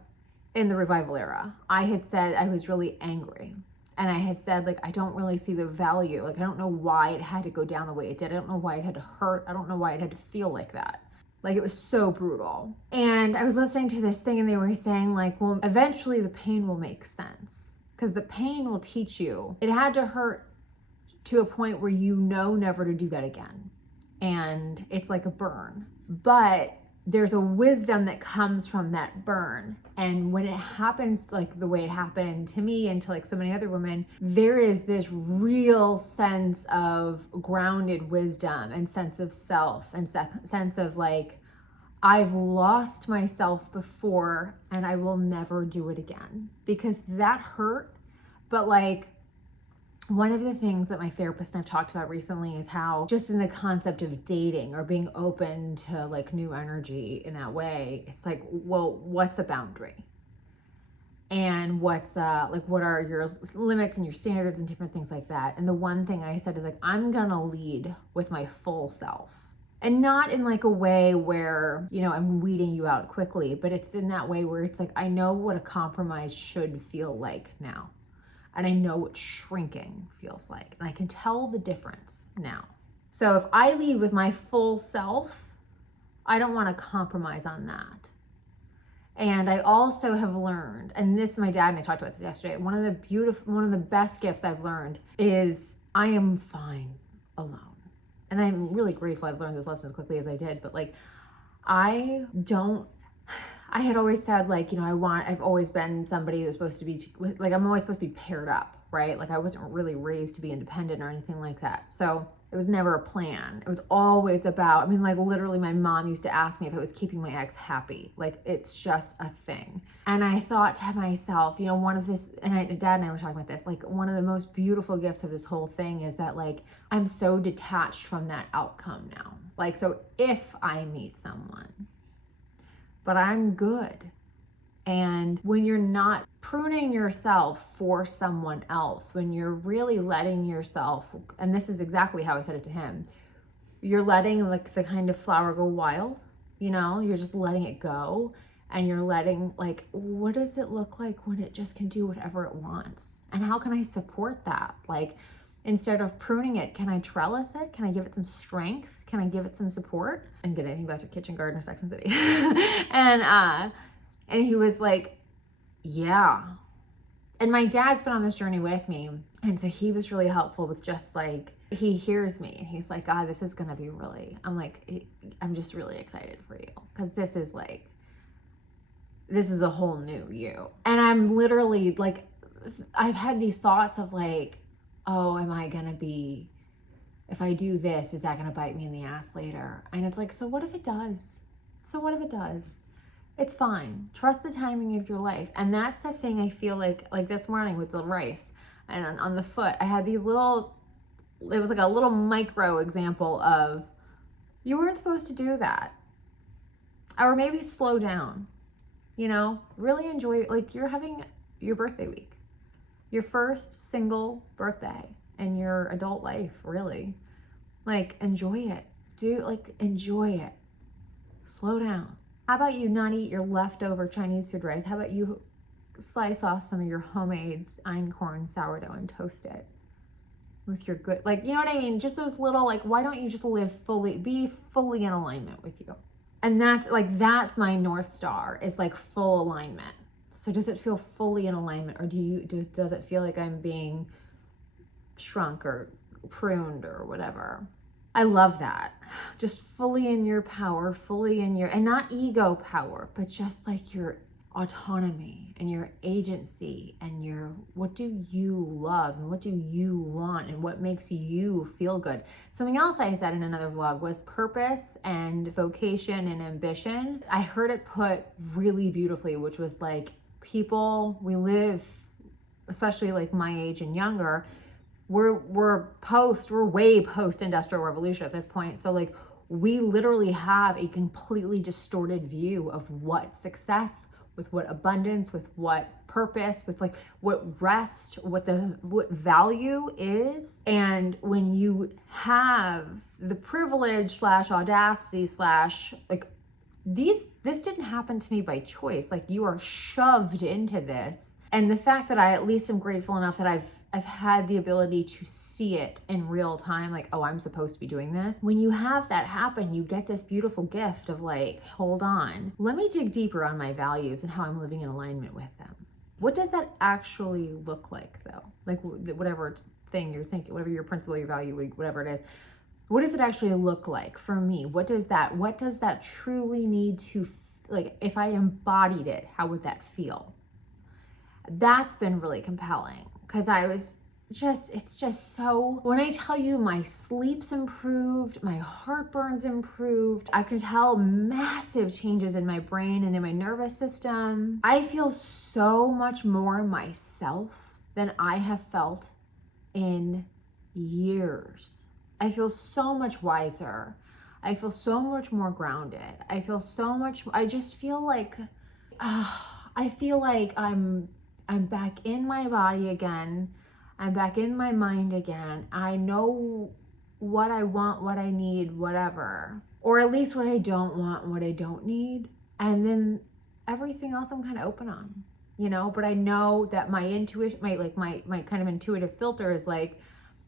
in the revival era, I had said I was really angry. And I had said, like, I don't really see the value. Like, I don't know why it had to go down the way it did. I don't know why it had to hurt. I don't know why it had to feel like that. Like, it was so brutal. And I was listening to this thing and they were saying, like, well, eventually the pain will make sense. Because the pain will teach you. It had to hurt to a point where you know never to do that again. And it's like a burn. But there's a wisdom that comes from that burn. And when it happens like the way it happened to me and to like so many other women, there is this real sense of grounded wisdom and sense of self and sense of like, I've lost myself before and I will never do it again. Because that hurt, but like, one of the things that my therapist and I've talked about recently is how just in the concept of dating or being open to like new energy in that way, it's like, well, what's a boundary? And what's what are your limits and your standards and different things like that. And the one thing I said is like, I'm gonna lead with my full self. And not in like a way where, I'm weeding you out quickly, but it's in that way where it's like, I know what a compromise should feel like now. And I know what shrinking feels like. And I can tell the difference now. So if I lead with my full self, I don't want to compromise on that. And I also have learned, and this my dad and I talked about this yesterday, one of the best gifts I've learned is I am fine alone. And I'm really grateful I've learned this lesson as quickly as I did, but like I had always said, like, you know, I've always been somebody who's supposed to be, like, I'm always supposed to be paired up, right? Like, I wasn't really raised to be independent or anything like that. So it was never a plan. It was always about, I mean, like, literally my mom used to ask me if I was keeping my ex happy. Like, it's just a thing. And I thought to myself, you know, Dad and I were talking about this, like, one of the most beautiful gifts of this whole thing is that, like, I'm so detached from that outcome now. Like, so if I meet someone, but I'm good. And when you're not pruning yourself for someone else, when you're really letting yourself, and this is exactly how I said it to him, you're letting like the kind of flower go wild, you know, you're just letting it go, and you're letting, like, what does it look like when it just can do whatever it wants? And how can I support that? Like, instead of pruning it, can I trellis it? Can I give it some strength? Can I give it some support? And get anything back to Kitchen Garden or Sex and City. And he was like, yeah. And my dad's been on this journey with me. And so he was really helpful with just like, he hears me and he's like, God, this is going to be really, I'm just really excited for you. Because this is a whole new you. And I'm literally like, I've had these thoughts of like, oh, if I do this, is that going to bite me in the ass later? And it's like, so what if it does? It's fine. Trust the timing of your life. And that's the thing I feel like this morning with the rice and on the foot, I had it was like a little micro example of, you weren't supposed to do that. Or maybe slow down, you know, really enjoy, like, you're having your birthday week, your first single birthday in your adult life, really. Like, enjoy it. Enjoy it. Slow down. How about you not eat your leftover Chinese food rice? How about you slice off some of your homemade einkorn sourdough and toast it with your good, like, you know what I mean? Just those little, like, why don't you just be fully in alignment with you? And that's my North Star, is like full alignment. So does it feel fully in alignment, or does it feel like I'm being shrunk or pruned or whatever? I love that. Just fully in your power, and not ego power, but just like your autonomy and your agency and what do you love and what do you want and what makes you feel good. Something else I said in another vlog was purpose and vocation and ambition. I heard it put really beautifully, which was like, we live, especially like my age and younger, we're way post industrial revolution at this point. So like, we literally have a completely distorted view of what success, with what abundance, with what purpose, with like what rest, what value is. And when you have the privilege / audacity / like, this didn't happen to me by choice. Like, you are shoved into this. And the fact that I at least am grateful enough that I've had the ability to see it in real time, like, oh, I'm supposed to be doing this. When you have that happen, you get this beautiful gift of like, hold on, let me dig deeper on my values and how I'm living in alignment with them. What does that actually look like, though? Like, whatever thing you're thinking, whatever your principle, your value, whatever it is, what does it actually look like for me? What does that truly need to, like, if I embodied it, how would that feel? That's been really compelling, because it's just so, when I tell you my sleep's improved, my heartburn's improved, I can tell massive changes in my brain and in my nervous system. I feel so much more myself than I have felt in years. I feel so much wiser. I feel so much more grounded. I just feel like, I feel like I'm back in my body again. I'm back in my mind again. I know what I want, what I need, whatever. Or at least what I don't want and what I don't need. And then everything else I'm kind of open on. you know, but I know that my intuition, my kind of intuitive filter is like,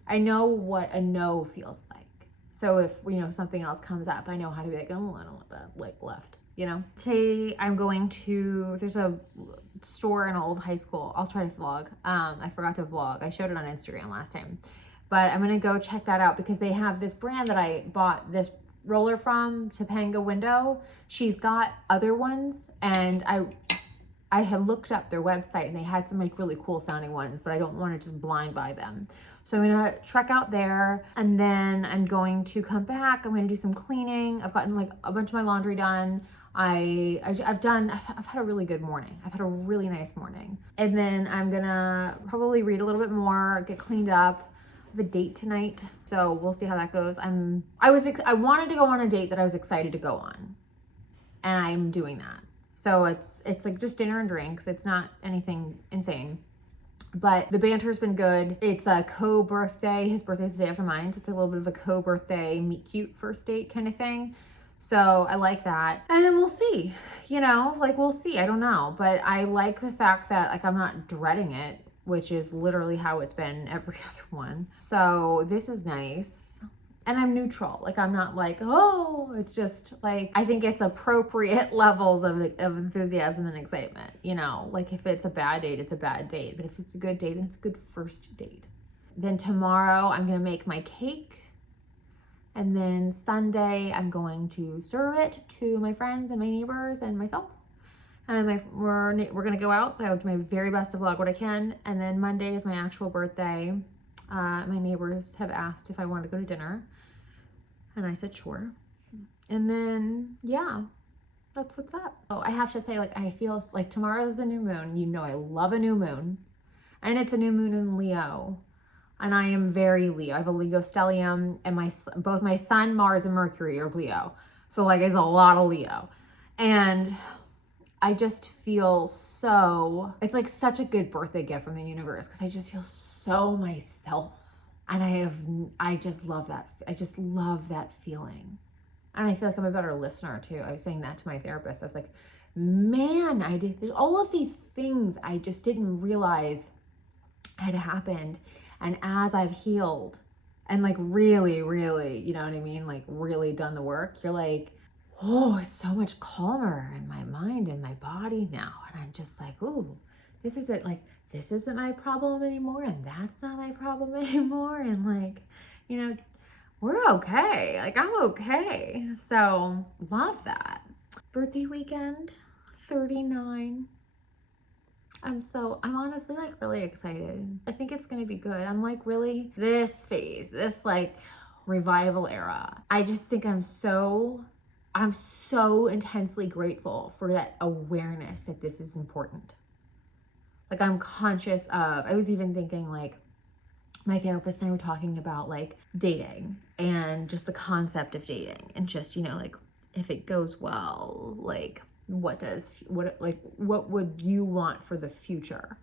I know what a no feels like. So if, you know, something else comes up, I know how to be like, oh, I don't want that, like, left, you know? Today I'm going to, there's a store in an old high school. I'll try to vlog. I forgot to vlog. I showed it on Instagram last time, but I'm gonna go check that out because they have this brand that I bought this roller from, Topanga Window. She's got other ones, and I had looked up their website and they had some like really cool sounding ones, but I don't want to just blind buy them. So I'm gonna trek out there, and then I'm going to come back. I'm gonna do some cleaning. I've gotten like a bunch of my laundry done. I've had a really good morning. I've had a really nice morning. And then I'm gonna probably read a little bit more, get cleaned up. I have a date tonight, so we'll see how that goes. I wanted to go on a date that I was excited to go on, and I'm doing that. So it's like just dinner and drinks. It's not anything insane, but the banter's been good. It's a co-birthday. His birthday's the day after mine, so it's a little bit of a co-birthday meet cute first date kind of thing. So I like that. And then we'll see, you know, like we'll see. I don't know, but I like the fact that like I'm not dreading it, which is literally how it's been every other one. So this is nice. And I'm neutral. Like, I'm not like, oh, it's just like, I think it's appropriate levels of enthusiasm and excitement. You know, like if it's a bad date, it's a bad date. But if it's a good date, then it's a good first date. Then tomorrow I'm going to make my cake. And then Sunday I'm going to serve it to my friends and my neighbors and myself. And we're going to go out. So I will do my very best to vlog what I can. And then Monday is my actual birthday. My neighbors have asked if I wanted to go to dinner. And I said, sure. And then, yeah, that's what's up. Oh, I have to say, like, I feel like tomorrow's a new moon. You know, I love a new moon. And it's a new moon in Leo. And I am very Leo. I have a Leo stellium, and both my sun, Mars, and Mercury are Leo. So, like, it's a lot of Leo. And I just feel so, it's like such a good birthday gift from the universe because I just feel so myself. And I just love that. I just love that feeling. And I feel like I'm a better listener too. I was saying that to my therapist. I was like, man, there's all of these things I just didn't realize had happened. And as I've healed and like really, really, you know what I mean? Like really done the work, you're like, oh, it's so much calmer in my mind and my body now. And I'm just like, ooh, this isn't my problem anymore. And that's not my problem anymore. And like, you know, we're okay. Like I'm okay. So love that. Birthday weekend, 39. I'm honestly like really excited. I think it's going to be good. I'm like really this phase, this like revival era. I just think I'm so intensely grateful for that awareness that this is important. Like I'm conscious of, I was even thinking like my therapist and I were talking about like dating and just the concept of dating and just, you know, like if it goes well, like what would you want for the future?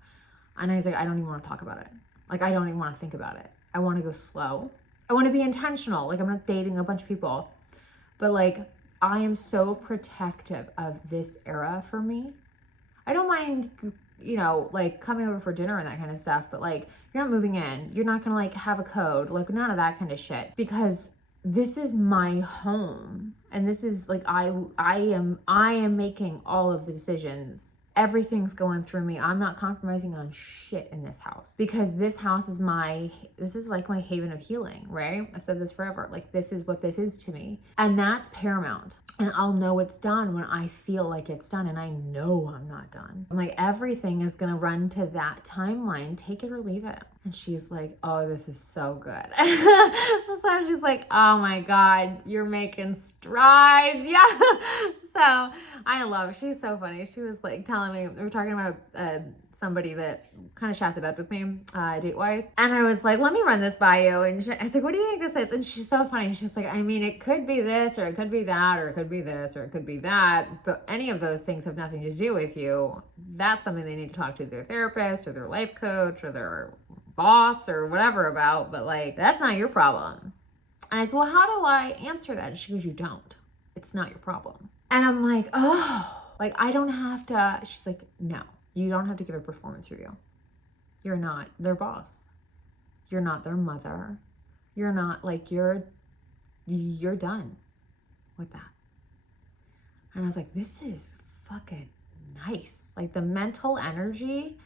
And I was like, I don't even want to talk about it. Like, I don't even want to think about it. I want to go slow. I want to be intentional. Like I'm not dating a bunch of people, but like, I am so protective of this era for me. I don't mind, you know, like coming over for dinner and that kind of stuff, but like, you're not moving in. You're not going to like have a code, like none of that kind of shit, because this is my home. And this is like, I am making all of the decisions. Everything's going through me. I'm not compromising on shit in this house because this house is like my haven of healing, right? I've said this forever. Like this is what this is to me. And that's paramount. And I'll know it's done when I feel like it's done. And I know I'm not done. I'm like, everything is going to run to that timeline. Take it or leave it. And she's like, oh, this is so good. So she's like, oh my God, you're making strides. Yeah. So I love it. She's so funny. She was like telling me, we were talking about somebody that kind of shot the bed with me, date-wise. And I was like, let me run this by you. And I was like, what do you think this is? And she's so funny. She's like, I mean, it could be this, or it could be that, or it could be this, or it could be that. But any of those things have nothing to do with you. That's something they need to talk to their therapist or their life coach or their boss or whatever about. But like, that's not your problem. And I said, well, how do I answer that? And she goes, you don't. It's not your problem. And I'm like, oh, like I don't have to. She's like, no, You don't have to give a performance review. You're not their boss. You're not their mother. You're not like, you're done with that. And I was like, this is fucking nice. Like the mental energy.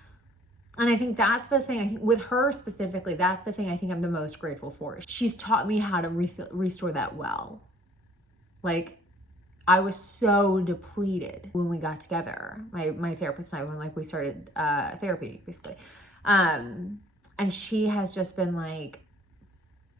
And I think that's the thing, I think with her specifically, that's the thing I think I'm the most grateful for. She's taught me how to restore that well. Like, I was so depleted when we got together, my therapist and I, when like we started therapy, basically. And she has just been like,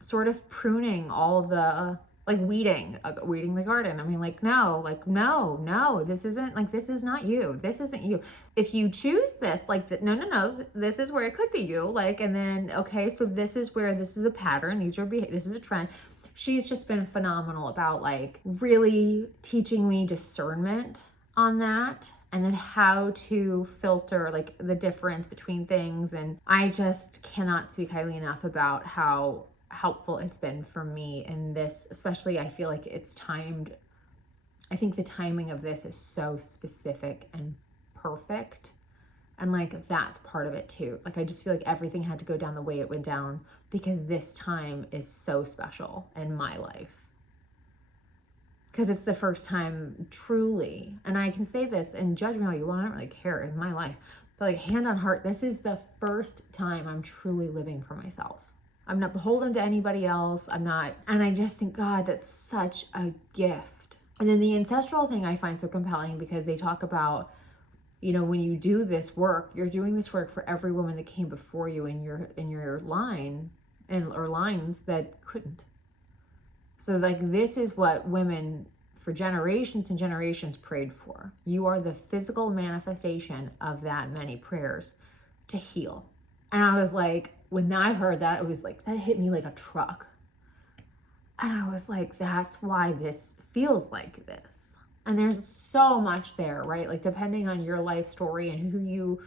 sort of pruning all the, like weeding the garden. I mean, like, no, this isn't, like, this is not you. This isn't you. If you choose this, like, no, this is where it could be you. Like, and then, okay, so this is where, this is a pattern. This is a trend. She's just been phenomenal about like really teaching me discernment on that. And then how to filter like the difference between things. And I just cannot speak highly enough about how helpful it's been for me in this, especially I feel like it's timed. I think the timing of this is so specific and perfect. And like, that's part of it too. Like, I just feel like everything had to go down the way it went down because this time is so special in my life. Because it's the first time truly, and I can say this and judge me all you want, I don't really care, in my life. But like, hand on heart, this is the first time I'm truly living for myself. I'm not beholden to anybody else. I'm not, and I just think, God, that's such a gift. And then the ancestral thing I find so compelling because they talk about, you know, when you do this work, you're doing this work for every woman that came before you in your line or lines that couldn't. So like, this is what women for generations and generations prayed for. You are the physical manifestation of that many prayers to heal. And I was like, when I heard that, it was like, that hit me like a truck. And I was like, that's why this feels like this. And there's so much there, right? Like, depending on your life story and who you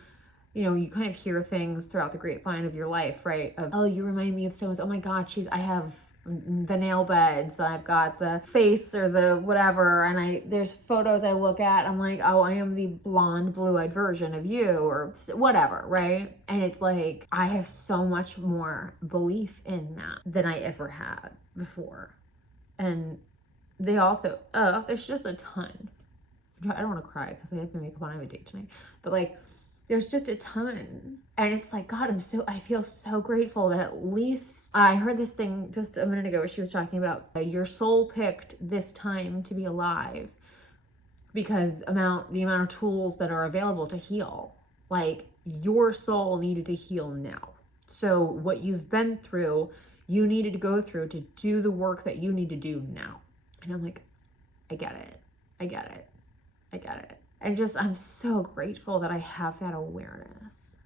kind of hear things throughout the grapevine of your life, right? Of, oh, you remind me of so-and-so. Oh my God, I have the nail beds, I've got the face or the whatever, and there's photos I look at, I'm like, oh, I am the blonde, blue-eyed version of you, or whatever, right? And it's like, I have so much more belief in that than I ever had before. And they also, there's just a ton. I don't want to cry because I have my makeup on, I have a date tonight, but like, there's just a ton. And it's like, God, I feel so grateful that at least I heard this thing just a minute ago where she was talking about your soul picked this time to be alive because the amount of tools that are available to heal, like, your soul needed to heal now. So what you've been through, you needed to go through to do the work that you need to do now. And I'm like, I get it. And just, I'm so grateful that I have that awareness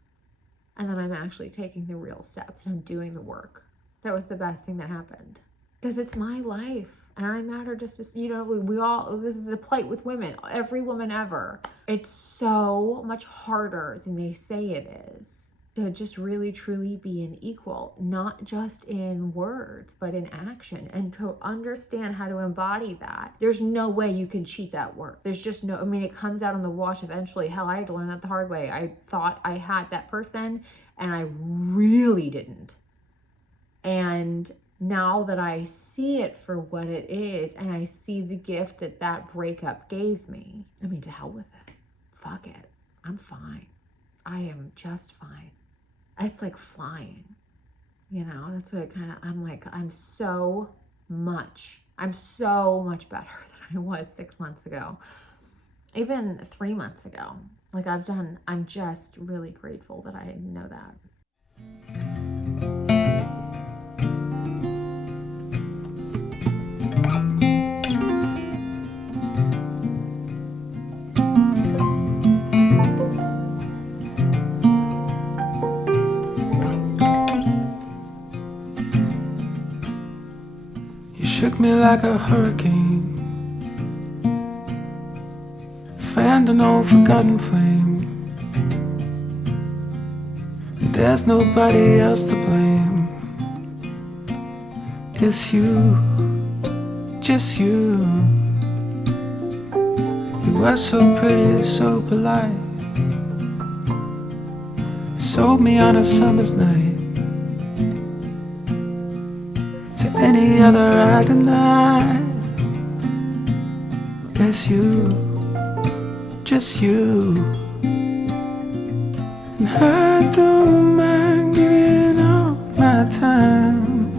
and that I'm actually taking the real steps and I'm doing the work. That was the best thing that happened because it's my life and I matter just as, we all, this is the plight with women, every woman ever. It's so much harder than they say it is to just really truly be an equal, not just in words, but in action, and to understand how to embody that. There's no way you can cheat that work. There's just no, it comes out on the wash eventually. Hell, I had to learn that the hard way. I thought I had that person and I really didn't. And now that I see it for what it is, and I see the gift that breakup gave me, to hell with it. Fuck it. I'm fine. I am just fine. It's like flying, that's what I'm so much better than I was 6 months ago, even 3 months ago. I'm just really grateful that I know that. Shook me like a hurricane, fanned an old forgotten flame. There's nobody else to blame. It's you, just you. You were so pretty, so polite. sold me on a summer's night. To any other I deny. It's you, just you. And I don't mind giving up my time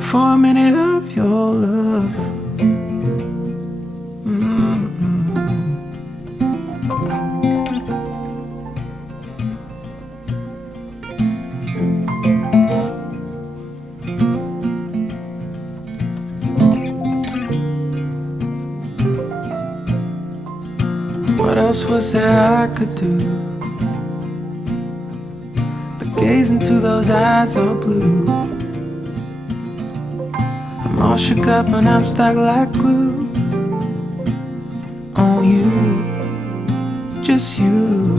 for a minute of your love. What else was there I could do but gaze into those eyes of blue? I'm all shook up and I'm stuck like glue on you, just you.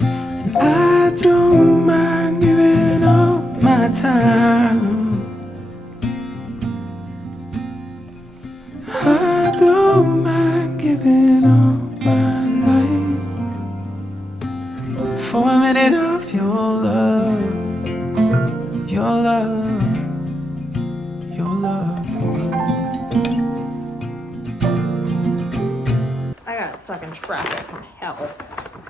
And I don't mind giving up my time. I don't mind giving up my life for a minute of your love, your love, your love. I got stuck in traffic from hell.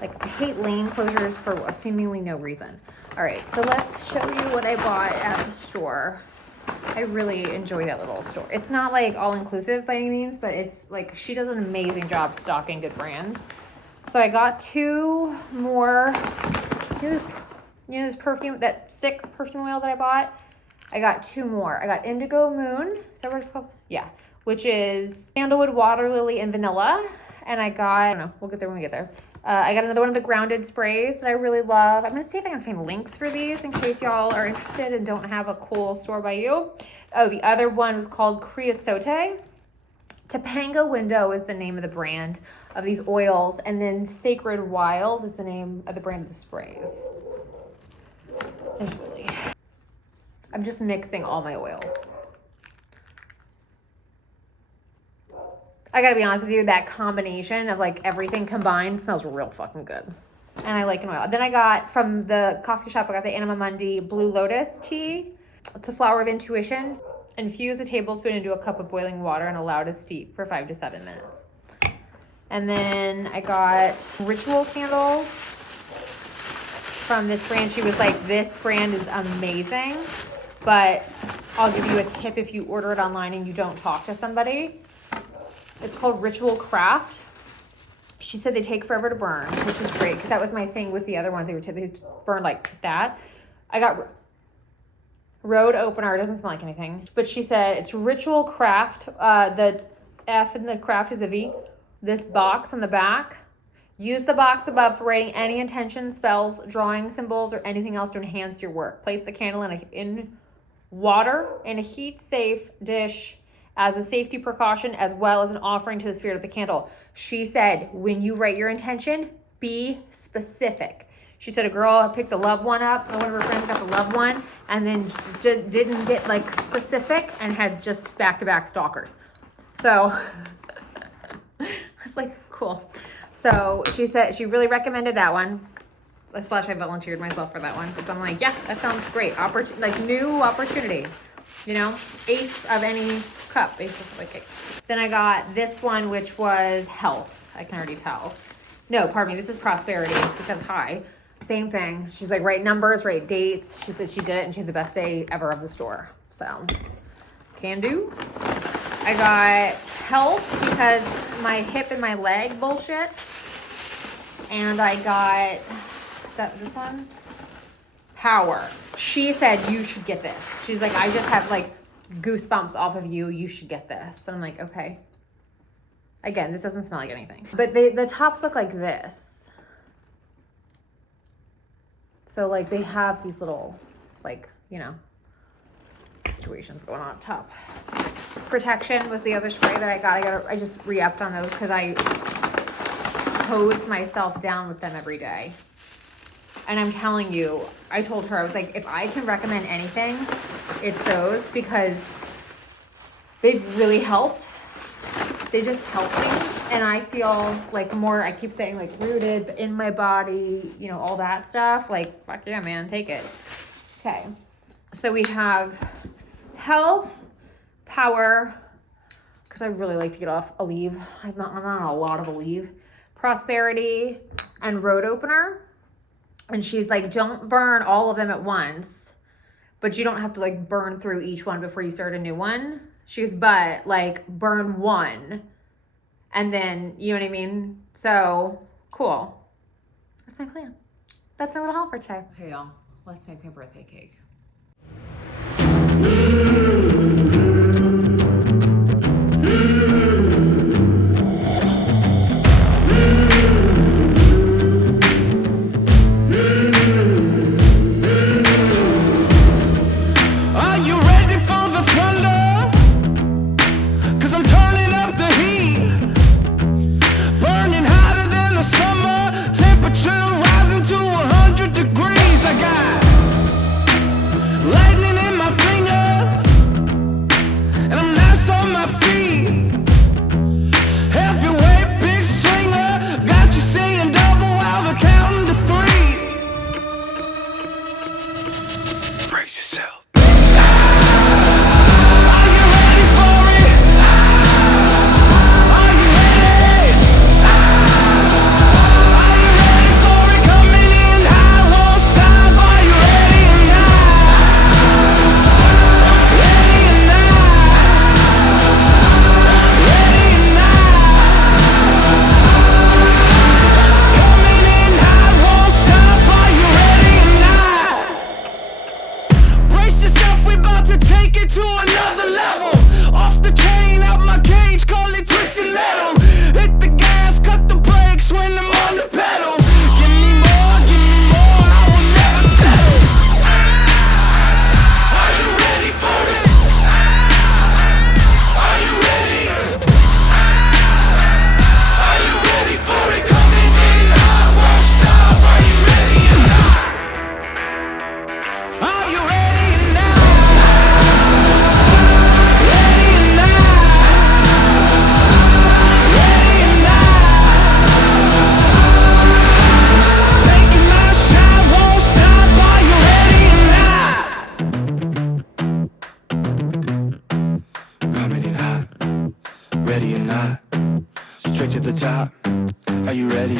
Like, I hate lane closures for seemingly no reason. All right, so let's show you what I bought at the store. I really enjoy that little store. It's not like all inclusive by any means, but it's like she does an amazing job stocking good brands. So I got 2 more. Here's, this perfume, that 6 perfume oil that I bought. I got 2 more. I got Indigo Moon. Is that what it's called? Yeah. Which is sandalwood, water lily, and vanilla. And I got, I don't know, we'll get there when we get there. I got another one of the grounded sprays that I really love. I'm gonna see if I can find links for these in case y'all are interested and don't have a cool store by you. Oh, the other one was called Creosote. Topanga Window is the name of the brand of these oils. And then Sacred Wild is the name of the brand of the sprays. There's really, I'm just mixing all my oils. I gotta be honest with you, that combination of like everything combined smells real fucking good. And I like an oil. Then I got from the coffee shop, I got the Anima Mundi Blue Lotus tea. It's a flower of intuition. Infuse a tablespoon into a cup of boiling water and allow to steep for 5 to 7 minutes. And then I got ritual candles from this brand. She was like, this brand is amazing, but I'll give you a tip if you order it online and you don't talk to somebody. It's called Ritual Craft. She said they take forever to burn, which is great because that was my thing with the other ones. They burn like that. I got Road Opener. It doesn't smell like anything, but she said it's Ritual Craft. The F in the craft is a V. This box on the back. Use the box above for writing any intentions, spells, drawing symbols, or anything else to enhance your work. Place the candle in water in a heat-safe dish as a safety precaution, as well as an offering to the spirit of the candle. She said, when you write your intention, be specific. She said a girl picked the love one up, one of her friends got the love one, and then didn't get like specific and had just back-to-back stalkers. So I was like, cool. So she said she really recommended that one. / I volunteered myself for that one because I'm like, yeah, that sounds great. Like new opportunity. You know, ace of any cup, basically. Then I got this one, which was health. I can already tell. No, pardon me. This is prosperity because high. Same thing. She's like, write numbers, write dates. She said she did it and she had the best day ever of the store. So, can do. I got health because my hip and my leg bullshit. And I got, is that this one? Power. She said you should get this. She's like, I just have like goosebumps off of you. You should get this. And I'm like, okay. Again, this doesn't smell like anything. But the tops look like this. So like they have these little like, you know, situations going on up top. Protection was the other spray that I got. I just re-upped on those because I hose myself down with them every day. And I'm telling you, I told her, I was like, if I can recommend anything, it's those because they've really helped. They just help me. and I feel like more, I keep saying like rooted in my body, you know, all that stuff. Like, fuck yeah, man, take it. Okay. So we have health, power, because I really like to get off a leave. I'm on a lot of a leave. Prosperity and road opener. And she's like, don't burn all of them at once, but you don't have to like burn through each one before you start a new one. She goes, but like burn one. And then, you know what I mean? So, cool. That's my plan. That's my little haul for today. Okay, y'all. Let's make my birthday cake. Are you ready for the thunder? 'Cause I'm turning up the heat. Burning hotter than the summer. Temperature rising to 100 degrees. I got lightning in my fingers. And I'm nice on my feet. Heavyweight big swinger. Got you saying double while we're counting to 3. Brace yourself. To another level, off the chain, out my cage, call it twisted metal. Hit the gas, cut the brakes when I'm on the pedal. Give me more, I will never settle. Are you ready for it? Are you ready? Are you ready for it? Coming in hot, won't stop. Are you ready or not? Are you ready? Ready or not, straight to the top. Are you ready?